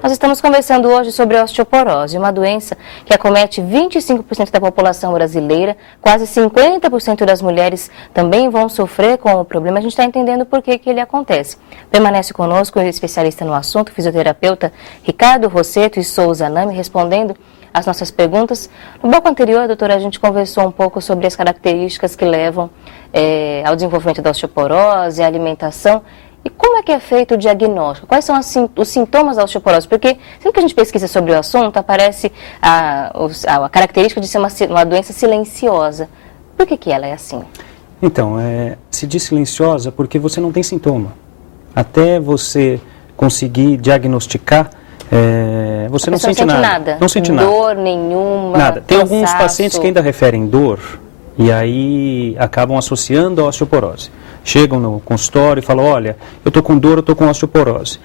Nós estamos conversando hoje sobre a osteoporose, uma doença que acomete 25% da população brasileira, quase 50% das mulheres também vão sofrer com o problema. A gente está entendendo por que ele acontece. Permanece conosco o especialista no assunto, fisioterapeuta Ricardo Rosseto e Souza Nami, respondendo as nossas perguntas. No bloco anterior, doutora, a gente conversou um pouco sobre as características que levam ao desenvolvimento da osteoporose, a alimentação. E como é que é feito o diagnóstico? Quais são os sintomas da osteoporose? Porque sempre que a gente pesquisa sobre o assunto, aparece a característica de ser uma doença silenciosa. Por que ela é assim? Então, se diz silenciosa porque você não tem sintoma. Até você conseguir diagnosticar, você não sente nada. Não sente nada. Dor nenhuma, nada. Tem cansaço. Alguns pacientes que ainda referem dor e aí acabam associando a osteoporose. Chegam no consultório e falam, olha, eu estou com dor, eu estou com osteoporose.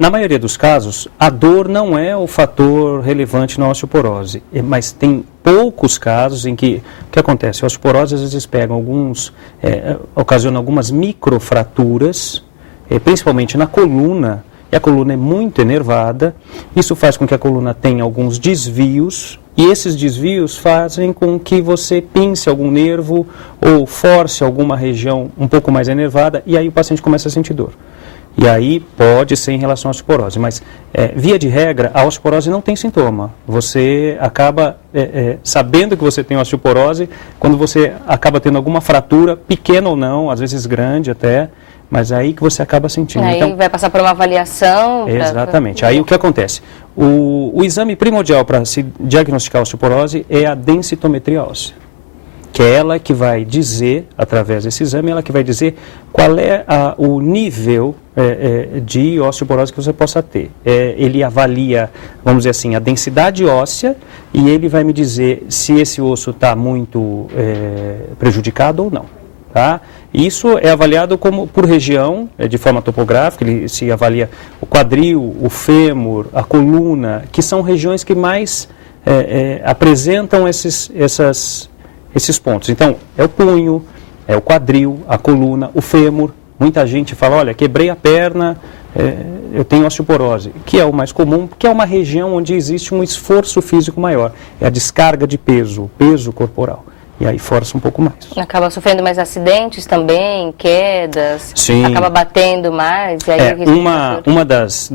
Na maioria dos casos, a dor não é o fator relevante na osteoporose, mas tem poucos casos em que o que acontece? A osteoporose às vezes pega ocasiona algumas microfraturas, principalmente na coluna, e a coluna é muito enervada. Isso faz com que a coluna tenha alguns desvios, e esses desvios fazem com que você pince algum nervo ou force alguma região um pouco mais enervada, e aí o paciente começa a sentir dor. E aí pode ser em relação à osteoporose, mas via de regra, a osteoporose não tem sintoma. Você acaba sabendo que você tem osteoporose quando você acaba tendo alguma fratura, pequena ou não, às vezes grande até, mas aí que você acaba sentindo. Aí então, vai passar por uma avaliação. Exatamente. Aí o que acontece? O exame primordial para se diagnosticar a osteoporose é a densitometria óssea, que é ela que vai dizer, através desse exame, ela que vai dizer qual é o nível de osteoporose que você possa ter. Ele avalia, vamos dizer assim, a densidade óssea e ele vai me dizer se esse osso está muito prejudicado ou não. Tá? Isso é avaliado por região, de forma topográfica, ele se avalia o quadril, o fêmur, a coluna, que são regiões que mais apresentam esses pontos. Então, é o punho, é o quadril, a coluna, o fêmur. Muita gente fala, olha, quebrei a perna, eu tenho osteoporose, que é o mais comum, que é uma região onde existe um esforço físico maior. É a descarga de peso, peso corporal. E aí força um pouco mais. Acaba sofrendo mais acidentes também, quedas. Sim. Acaba batendo mais. E aí uma das,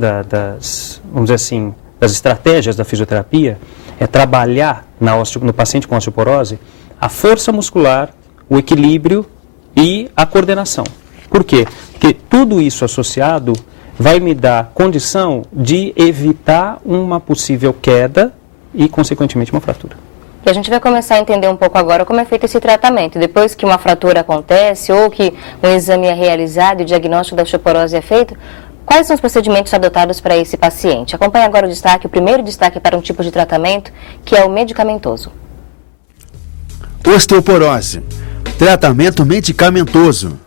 vamos dizer assim, das estratégias da fisioterapia é trabalhar no paciente com osteoporose a força muscular, o equilíbrio e a coordenação. Por quê? Porque tudo isso associado vai me dar condição de evitar uma possível queda e, consequentemente, uma fratura. E a gente vai começar a entender um pouco agora como é feito esse tratamento. Depois que uma fratura acontece ou que um exame é realizado e o diagnóstico da osteoporose é feito, quais são os procedimentos adotados para esse paciente? Acompanhe agora o primeiro destaque para um tipo de tratamento, que é o medicamentoso. Osteoporose. Tratamento medicamentoso.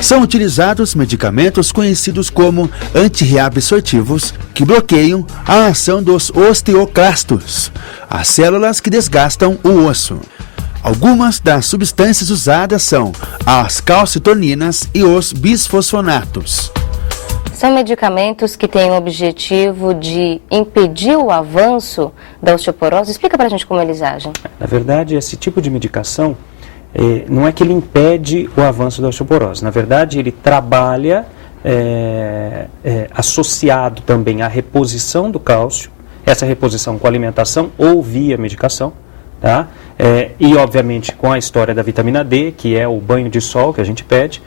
São utilizados medicamentos conhecidos como antirreabsortivos que bloqueiam a ação dos osteoclastos, as células que desgastam o osso. Algumas das substâncias usadas são as calcitoninas e os bisfosfonatos. São medicamentos que têm o objetivo de impedir o avanço da osteoporose? Explica para a gente como eles agem. Na verdade, esse tipo de medicação não é que ele impede o avanço da osteoporose. Na verdade, ele trabalha associado também à reposição do cálcio, essa reposição com alimentação ou via medicação, tá? E, obviamente, com a história da vitamina D, que é o banho de sol que a gente pede.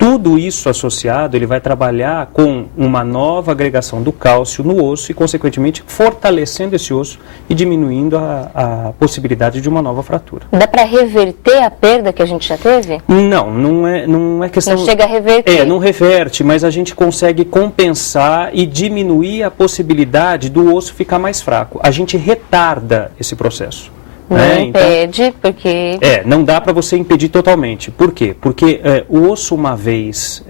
Tudo isso associado, ele vai trabalhar com uma nova agregação do cálcio no osso e, consequentemente, fortalecendo esse osso e diminuindo a possibilidade de uma nova fratura. Dá para reverter a perda que a gente já teve? Não é questão... Não chega a reverter. Não reverte, mas a gente consegue compensar e diminuir a possibilidade do osso ficar mais fraco. A gente retarda esse processo. Não impede, então, porque... não dá para você impedir totalmente. Por quê? Porque o osso, uma vez,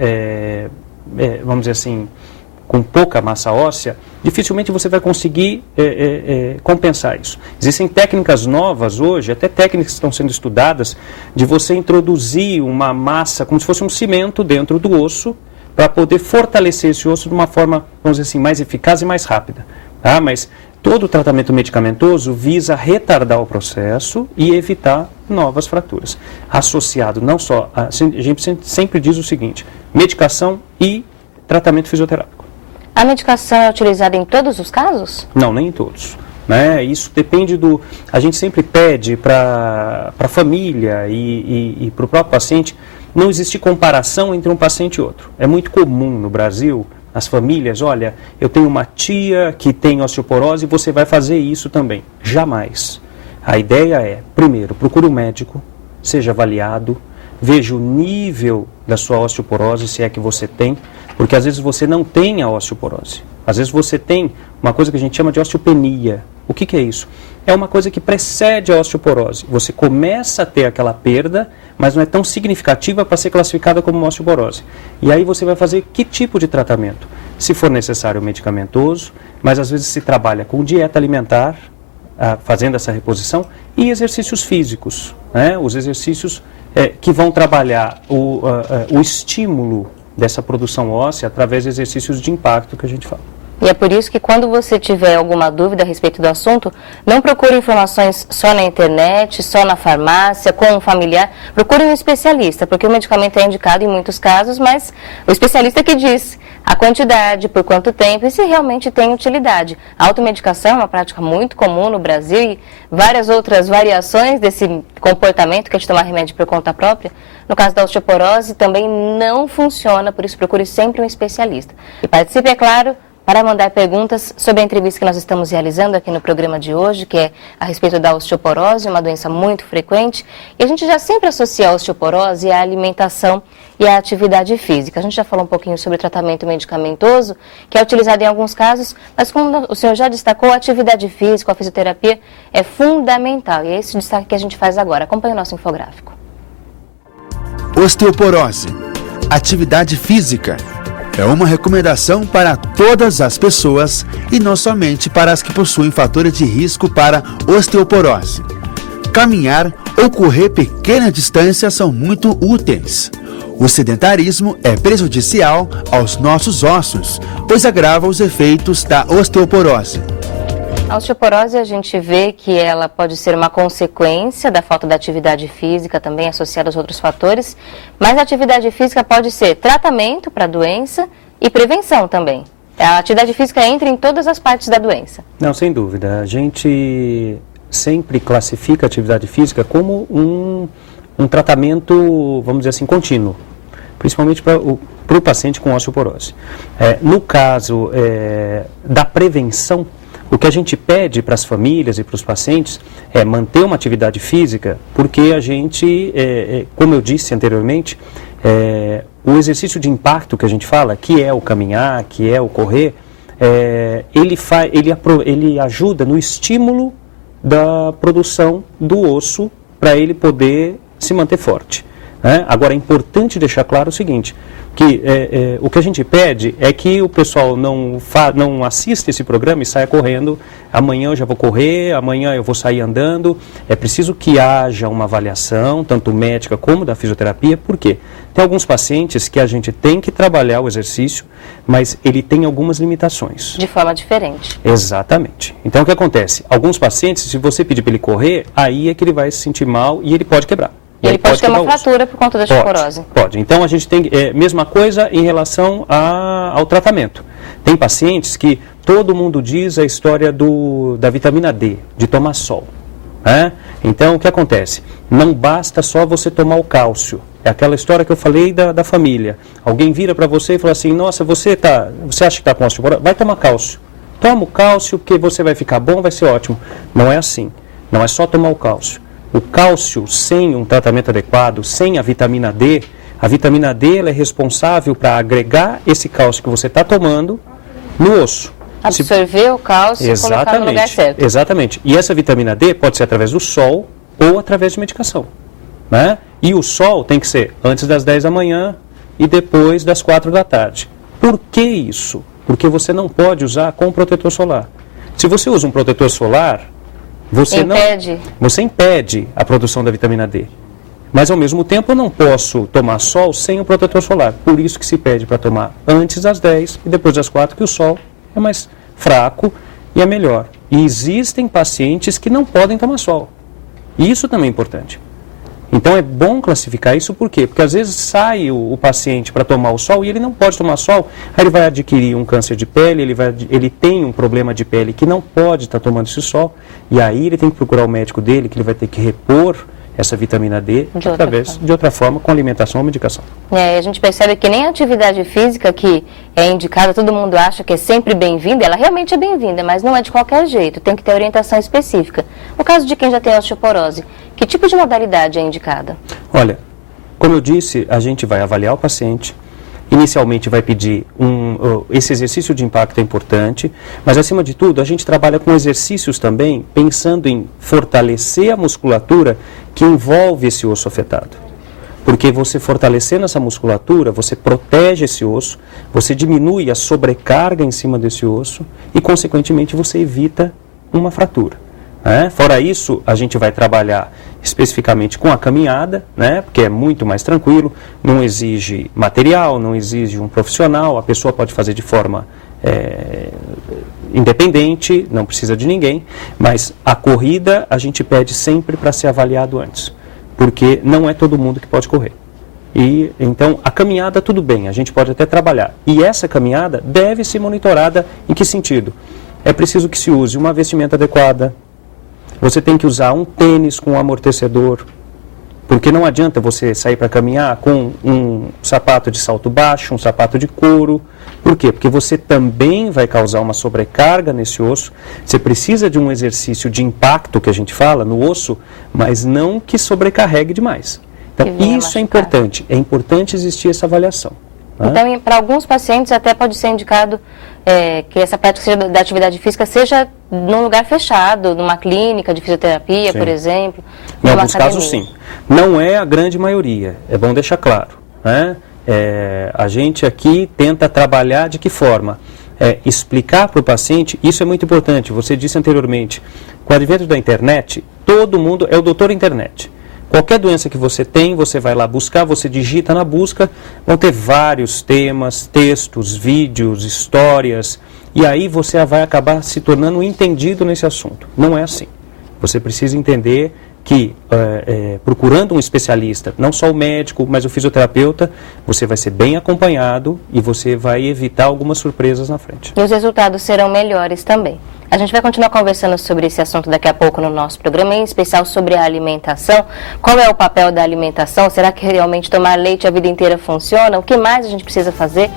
vamos dizer assim, com pouca massa óssea, dificilmente você vai conseguir compensar isso. Existem técnicas novas hoje, até técnicas que estão sendo estudadas, de você introduzir uma massa, como se fosse um cimento dentro do osso, para poder fortalecer esse osso de uma forma, vamos dizer assim, mais eficaz e mais rápida. Tá? Mas todo tratamento medicamentoso visa retardar o processo e evitar novas fraturas. Associado não só, a gente sempre diz o seguinte, medicação e tratamento fisioterápico. A medicação é utilizada em todos os casos? Não, nem em todos. Né? Isso depende do... A gente sempre pede para a família e para o próprio paciente não existe comparação entre um paciente e outro. É muito comum no Brasil... As famílias, olha, eu tenho uma tia que tem osteoporose e você vai fazer isso também. Jamais. A ideia é, primeiro, procure um médico, seja avaliado, veja o nível da sua osteoporose, se é que você tem, porque às vezes você não tem a osteoporose. Às vezes você tem uma coisa que a gente chama de osteopenia. O que é isso? É uma coisa que precede a osteoporose. Você começa a ter aquela perda, mas não é tão significativa para ser classificada como uma osteoporose. E aí você vai fazer que tipo de tratamento? Se for necessário medicamentoso, mas às vezes se trabalha com dieta alimentar, fazendo essa reposição, e exercícios físicos. Né? Os exercícios que vão trabalhar o estímulo dessa produção óssea através de exercícios de impacto que a gente fala. E é por isso que quando você tiver alguma dúvida a respeito do assunto, não procure informações só na internet, só na farmácia, com um familiar. Procure um especialista, porque o medicamento é indicado em muitos casos, mas o especialista que diz a quantidade, por quanto tempo e se realmente tem utilidade. A automedicação é uma prática muito comum no Brasil e várias outras variações desse comportamento, que é de tomar remédio por conta própria. No caso da osteoporose, também não funciona, por isso procure sempre um especialista. E participe, é claro, para mandar perguntas sobre a entrevista que nós estamos realizando aqui no programa de hoje, que é a respeito da osteoporose, uma doença muito frequente. E a gente já sempre associa a osteoporose à alimentação e à atividade física. A gente já falou um pouquinho sobre o tratamento medicamentoso, que é utilizado em alguns casos, mas como o senhor já destacou, a atividade física, a fisioterapia é fundamental. E é esse o destaque que a gente faz agora. Acompanhe o nosso infográfico. Osteoporose. Atividade física. É uma recomendação para todas as pessoas e não somente para as que possuem fatores de risco para osteoporose. Caminhar ou correr pequenas distâncias são muito úteis. O sedentarismo é prejudicial aos nossos ossos, pois agrava os efeitos da osteoporose. A osteoporose, a gente vê que ela pode ser uma consequência da falta da atividade física, também associada aos outros fatores, mas a atividade física pode ser tratamento para a doença e prevenção também. A atividade física entra em todas as partes da doença. Não, sem dúvida. A gente sempre classifica a atividade física como um tratamento, vamos dizer assim, contínuo, principalmente para o paciente com osteoporose. No caso da prevenção, o que a gente pede para as famílias e para os pacientes é manter uma atividade física, porque a gente, como eu disse anteriormente, o exercício de impacto que a gente fala, que é o caminhar, que é o correr, ele ajuda no estímulo da produção do osso para ele poder se manter forte. Né? Agora, é importante deixar claro o seguinte, que o que a gente pede é que o pessoal não assista esse programa e saia correndo, amanhã eu já vou correr, amanhã eu vou sair andando. É preciso que haja uma avaliação, tanto médica como da fisioterapia, por quê? Tem alguns pacientes que a gente tem que trabalhar o exercício, mas ele tem algumas limitações. De forma diferente. Exatamente. Então o que acontece? Alguns pacientes, se você pedir para ele correr, aí é que ele vai se sentir mal e ele pode quebrar. E ele pode ter uma fratura por conta da osteoporose. Pode. Então a gente tem mesma coisa em relação ao tratamento. Tem pacientes que todo mundo diz a história da vitamina D, de tomar sol. Né? Então o que acontece? Não basta só você tomar o cálcio. É aquela história que eu falei da família. Alguém vira para você e fala assim, nossa, você acha que está com osteoporose? Vai tomar cálcio. Toma o cálcio porque você vai ficar bom, vai ser ótimo. Não é assim. Não é só tomar o cálcio. O cálcio, sem um tratamento adequado, sem a vitamina D ela é responsável para agregar esse cálcio que você está tomando no osso. Absorver o cálcio e colocar no lugar certo. Exatamente. E essa vitamina D pode ser através do sol ou através de medicação. Né? E o sol tem que ser antes das 10 da manhã e depois das 4 da tarde. Por que isso? Porque você não pode usar com protetor solar. Se você usa um protetor solar... Você impede a produção da vitamina D. Mas, ao mesmo tempo, eu não posso tomar sol sem o protetor solar. Por isso que se pede para tomar antes das 10 e depois das 4, que o sol é mais fraco e é melhor. E existem pacientes que não podem tomar sol. E isso também é importante. Então, é bom classificar isso, por quê? Porque, às vezes, sai o paciente para tomar o sol e ele não pode tomar sol, aí ele vai adquirir um câncer de pele, ele tem um problema de pele que não pode estar tomando esse sol, e aí ele tem que procurar o médico dele, que ele vai ter que repor essa vitamina D de outra forma, com alimentação ou medicação. A gente percebe que nem a atividade física que é indicada, todo mundo acha que é sempre bem-vinda, ela realmente é bem-vinda, mas não é de qualquer jeito, tem que ter orientação específica. No caso de quem já tem osteoporose, que tipo de modalidade é indicada? Olha, como eu disse, a gente vai avaliar o paciente. Inicialmente vai pedir esse exercício de impacto é importante, mas acima de tudo a gente trabalha com exercícios também pensando em fortalecer a musculatura que envolve esse osso afetado. Porque você fortalecendo essa musculatura, você protege esse osso, você diminui a sobrecarga em cima desse osso e consequentemente você evita uma fratura. Fora isso, a gente vai trabalhar especificamente com a caminhada, porque é muito mais tranquilo, não exige material, não exige um profissional, a pessoa pode fazer de forma independente, não precisa de ninguém, mas a corrida a gente pede sempre para ser avaliado antes, porque não é todo mundo que pode correr. E então a caminhada tudo bem, a gente pode até trabalhar, e essa caminhada deve ser monitorada em que sentido? É preciso que se use uma vestimenta adequada. Você tem que usar um tênis com um amortecedor, porque não adianta você sair para caminhar com um sapato de salto baixo, um sapato de couro. Por quê? Porque você também vai causar uma sobrecarga nesse osso. Você precisa de um exercício de impacto, que a gente fala, no osso, mas não que sobrecarregue demais. Então, isso é importante existir essa avaliação. Então, para alguns pacientes até pode ser indicado que essa prática da atividade física seja num lugar fechado, numa clínica de fisioterapia, por exemplo. Em alguns casos, sim. Não é a grande maioria, é bom deixar claro. A gente aqui tenta trabalhar de que forma? Explicar para o paciente, isso é muito importante, você disse anteriormente, com o advento da internet, todo mundo é o doutor internet. Qualquer doença que você tem, você vai lá buscar, você digita na busca, vão ter vários temas, textos, vídeos, histórias, e aí você vai acabar se tornando um entendido nesse assunto. Não é assim. Você precisa entender que, procurando um especialista, não só o médico, mas o fisioterapeuta, você vai ser bem acompanhado e você vai evitar algumas surpresas na frente. E os resultados serão melhores também. A gente vai continuar conversando sobre esse assunto daqui a pouco no nosso programa, em especial sobre a alimentação. Qual é o papel da alimentação? Será que realmente tomar leite a vida inteira funciona? O que mais a gente precisa fazer?